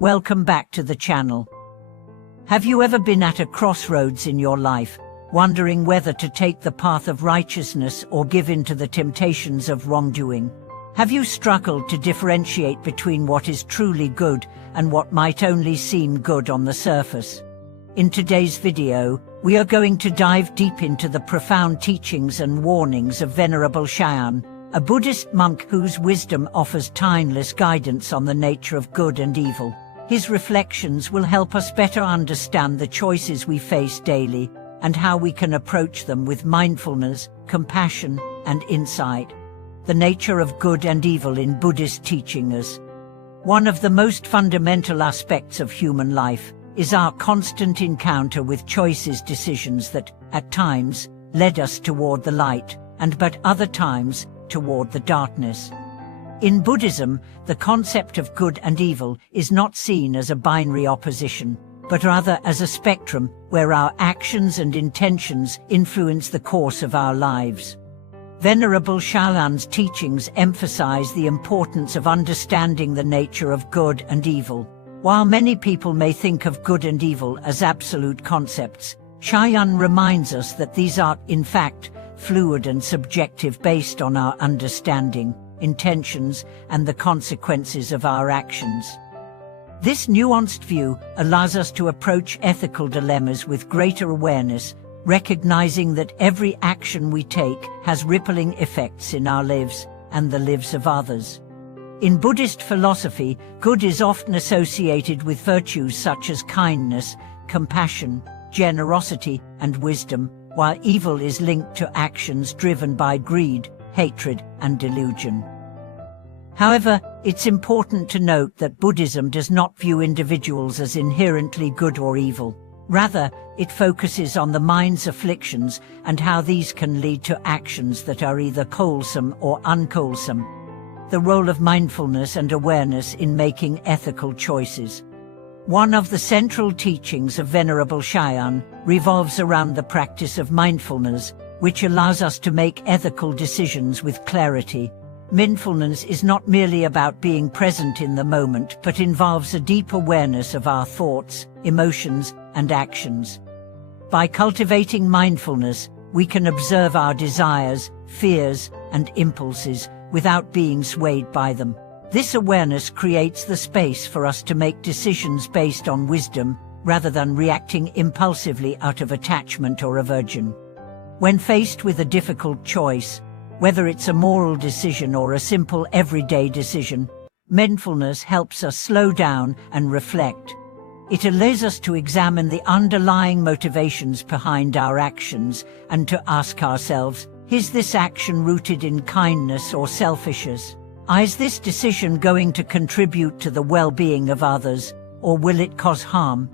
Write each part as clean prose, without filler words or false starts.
Welcome back to the channel. Have you ever been at a crossroads in your life, wondering whether to take the path of righteousness or give in to the temptations of wrongdoing? Have you struggled to differentiate between what is truly good and what might only seem good on the surface? In today's video, we are going to dive deep into the profound teachings and warnings of Venerable Shao, a Buddhist monk whose wisdom offers timeless guidance on the nature of good and evil. His reflections will help us better understand the choices we face daily and how we can approach them with mindfulness, compassion, and insight. The nature of good and evil in Buddhist teachings. One of the most fundamental aspects of human life is our constant encounter with decisions that, at times, led us toward the light, but other times, toward the darkness. In Buddhism, the concept of good and evil is not seen as a binary opposition, but rather as a spectrum where our actions and intentions influence the course of our lives. Venerable Shao's teachings emphasize the importance of understanding the nature of good and evil. While many people may think of good and evil as absolute concepts, Shao reminds us that these are, in fact, fluid and subjective based on our understanding, intentions, and the consequences of our actions. This nuanced view allows us to approach ethical dilemmas with greater awareness, recognizing that every action we take has rippling effects in our lives and the lives of others. In Buddhist philosophy, good is often associated with virtues such as kindness, compassion, generosity, and wisdom, while evil is linked to actions driven by greed, hatred, and delusion. However, it's important to note that Buddhism does not view individuals as inherently good or evil. Rather, it focuses on the mind's afflictions and how these can lead to actions that are either wholesome or unwholesome. The role of mindfulness and awareness in making ethical choices. One of the central teachings of Venerable Shao revolves around the practice of mindfulness, which allows us to make ethical decisions with clarity. Mindfulness is not merely about being present in the moment, but involves a deep awareness of our thoughts, emotions, and actions. By cultivating mindfulness, we can observe our desires, fears, and impulses without being swayed by them. This awareness creates the space for us to make decisions based on wisdom, rather than reacting impulsively out of attachment or aversion. When faced with a difficult choice, whether it's a moral decision or a simple everyday decision, mindfulness helps us slow down and reflect. It allows us to examine the underlying motivations behind our actions and to ask ourselves, is this action rooted in kindness or selfishness? Is this decision going to contribute to the well-being of others, or will it cause harm?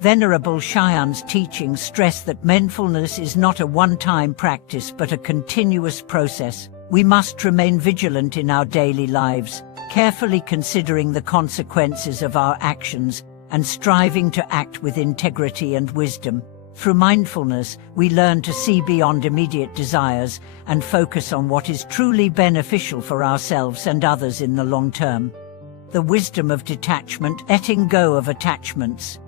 Venerable Shao's teachings stress that mindfulness is not a one-time practice but a continuous process. We must remain vigilant in our daily lives, carefully considering the consequences of our actions and striving to act with integrity and wisdom. Through mindfulness, we learn to see beyond immediate desires and focus on what is truly beneficial for ourselves and others in the long term. The wisdom of detachment, letting go of attachments.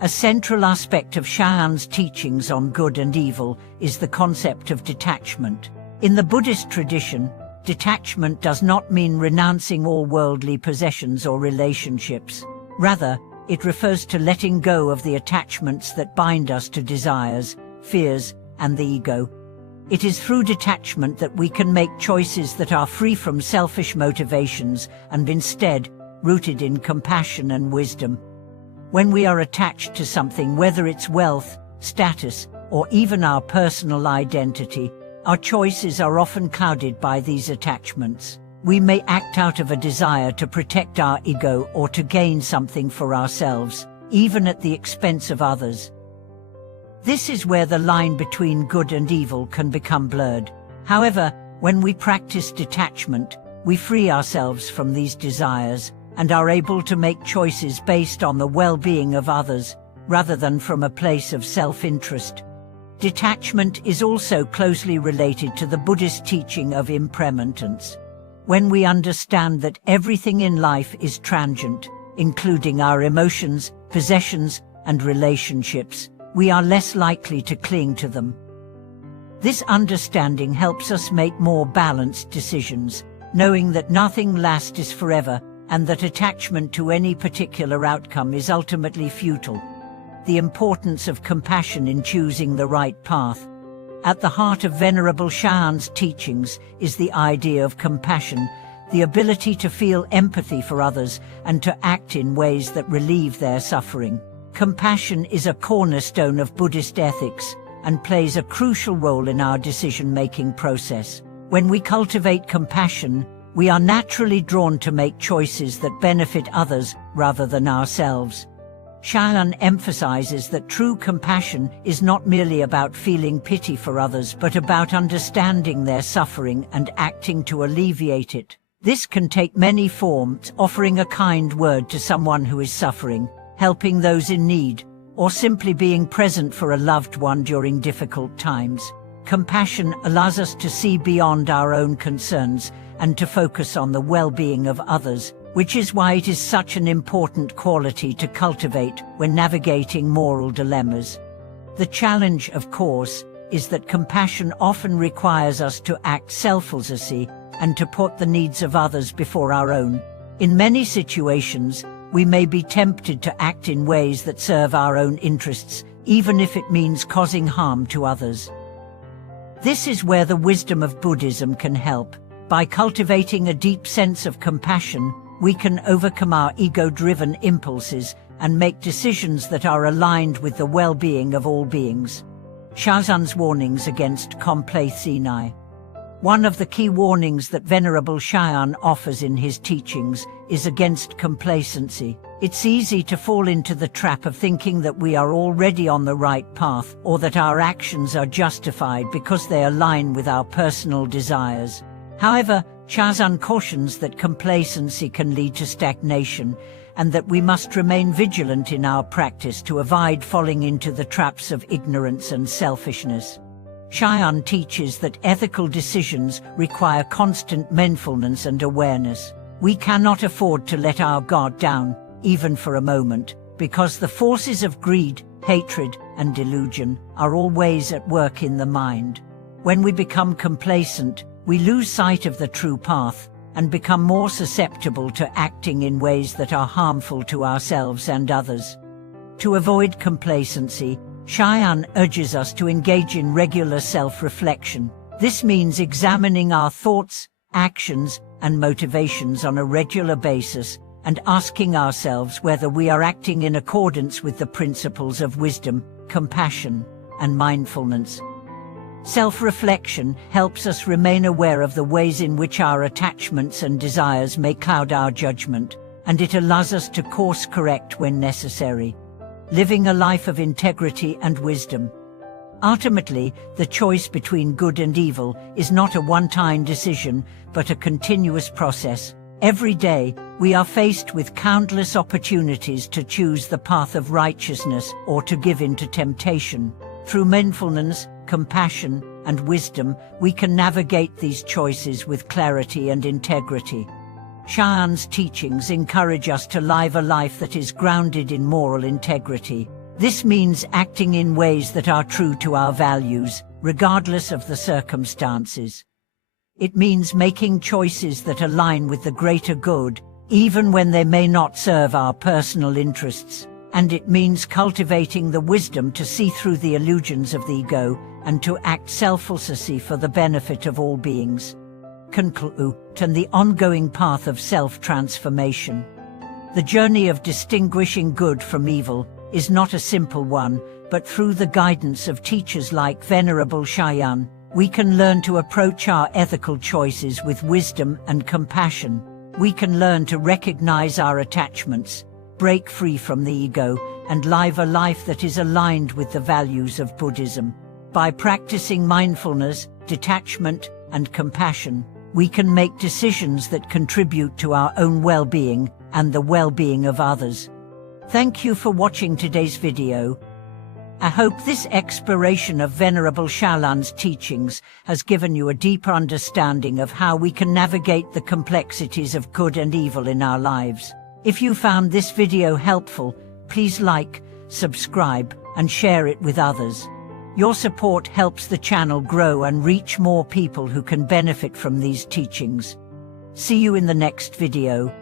A central aspect of Shao's teachings on good and evil is the concept of detachment. In the Buddhist tradition, detachment does not mean renouncing all worldly possessions or relationships. Rather, it refers to letting go of the attachments that bind us to desires, fears, and the ego. It is through detachment that we can make choices that are free from selfish motivations and instead rooted in compassion and wisdom. When we are attached to something, whether it's wealth, status, or even our personal identity, our choices are often clouded by these attachments. We may act out of a desire to protect our ego or to gain something for ourselves, even at the expense of others. This is where the line between good and evil can become blurred. However, when we practice detachment, we free ourselves from these desires and are able to make choices based on the well-being of others, rather than from a place of self-interest. Detachment is also closely related to the Buddhist teaching of impermanence. When we understand that everything in life is transient, including our emotions, possessions, and relationships, we are less likely to cling to them. This understanding helps us make more balanced decisions, knowing that nothing lasts forever and that attachment to any particular outcome is ultimately futile. The importance of compassion in choosing the right path. At the heart of Venerable Shao's teachings is the idea of compassion, the ability to feel empathy for others and to act in ways that relieve their suffering. Compassion is a cornerstone of Buddhist ethics and plays a crucial role in our decision-making process. When we cultivate compassion, we are naturally drawn to make choices that benefit others rather than ourselves. Shao emphasizes that true compassion is not merely about feeling pity for others but about understanding their suffering and acting to alleviate it. This can take many forms: offering a kind word to someone who is suffering, helping those in need, or simply being present for a loved one during difficult times. Compassion allows us to see beyond our own concerns and to focus on the well-being of others, which is why it is such an important quality to cultivate when navigating moral dilemmas. The challenge, of course, is that compassion often requires us to act selflessly and to put the needs of others before our own. In many situations, we may be tempted to act in ways that serve our own interests, even if it means causing harm to others. This is where the wisdom of Buddhism can help. By cultivating a deep sense of compassion, we can overcome our ego-driven impulses and make decisions that are aligned with the well-being of all beings. Shao's warnings against complacency. One of the key warnings that Venerable Shao offers in his teachings is against complacency. It's easy to fall into the trap of thinking that we are already on the right path or that our actions are justified because they align with our personal desires. However, Shao cautions that complacency can lead to stagnation and that we must remain vigilant in our practice to avoid falling into the traps of ignorance and selfishness. Shao teaches that ethical decisions require constant mindfulness and awareness. We cannot afford to let our guard down, even for a moment, because the forces of greed, hatred, and delusion are always at work in the mind. When we become complacent, we lose sight of the true path and become more susceptible to acting in ways that are harmful to ourselves and others. To avoid complacency, Shao urges us to engage in regular self-reflection. This means examining our thoughts, actions, and motivations on a regular basis and asking ourselves whether we are acting in accordance with the principles of wisdom, compassion, and mindfulness. Self-reflection helps us remain aware of the ways in which our attachments and desires may cloud our judgment, and it allows us to course-correct when necessary. Living a life of integrity and wisdom. Ultimately, the choice between good and evil is not a one-time decision, but a continuous process. Every day, we are faced with countless opportunities to choose the path of righteousness or to give in to temptation. Through mindfulness, compassion, and wisdom, we can navigate these choices with clarity and integrity. Shao's teachings encourage us to live a life that is grounded in moral integrity. This means acting in ways that are true to our values, regardless of the circumstances. It means making choices that align with the greater good, even when they may not serve our personal interests. And it means cultivating the wisdom to see through the illusions of the ego and to act selflessly for the benefit of all beings. Conclusion: the ongoing path of self-transformation. The journey of distinguishing good from evil is not a simple one, but through the guidance of teachers like Venerable Shao, we can learn to approach our ethical choices with wisdom and compassion. We can learn to recognize our attachments, break free from the ego, and live a life that is aligned with the values of Buddhism. By practicing mindfulness, detachment, and compassion, we can make decisions that contribute to our own well-being and the well-being of others. Thank you for watching today's video. I hope this exploration of Venerable Shao's teachings has given you a deeper understanding of how we can navigate the complexities of good and evil in our lives. If you found this video helpful, please like, subscribe, and share it with others. Your support helps the channel grow and reach more people who can benefit from these teachings. See you in the next video.